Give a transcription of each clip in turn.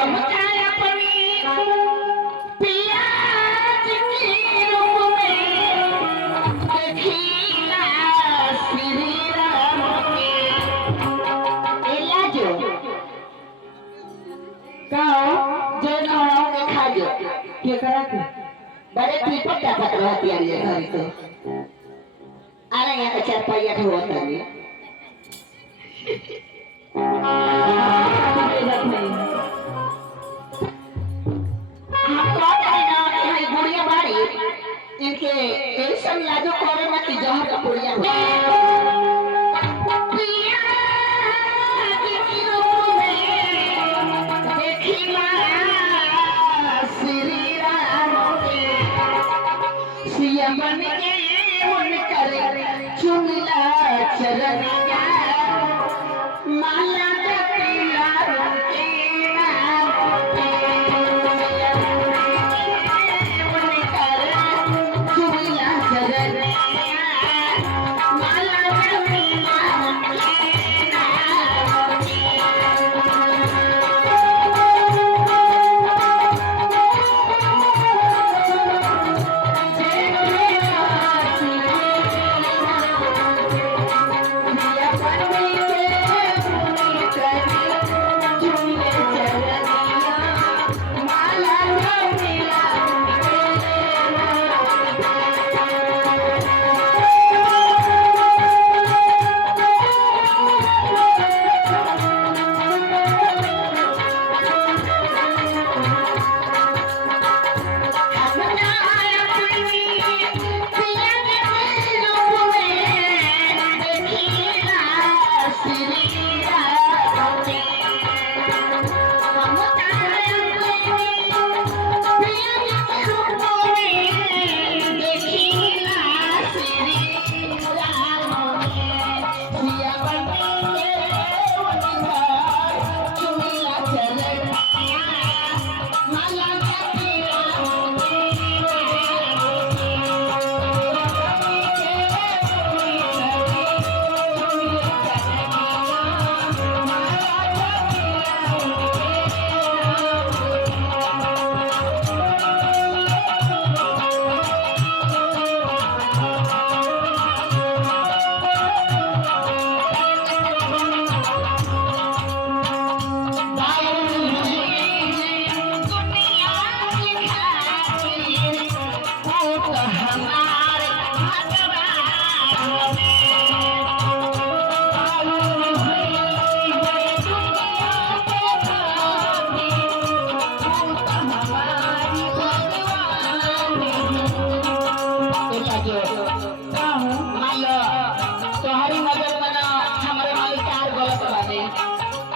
हम क्या अपनी पियाज की रूप में देखिला श्री राम के एला जो काओ जो नौ के खा जो के करा के बड़े पीपट का पत्र होती है घर तो अरे यहाँ का चार पहिया तो होता नहीं इनके ऐसा लाजो करे ना कि जहाँ का पुड़िया श्री राम सिया बन के मन करे चुनला चरनिया माला जपिला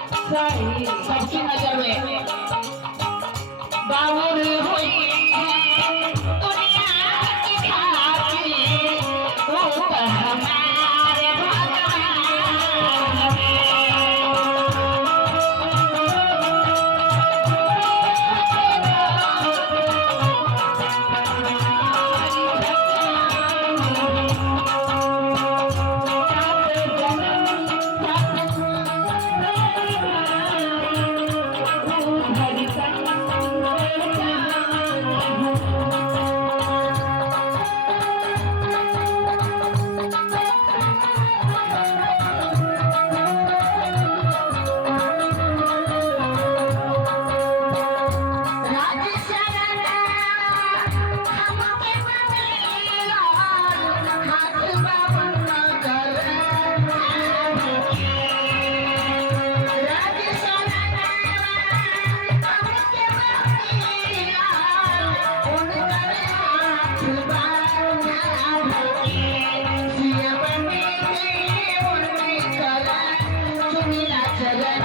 सबकी नजर में बाबूर हुई दुनिया की खाती वो हमारे भगवान Jagan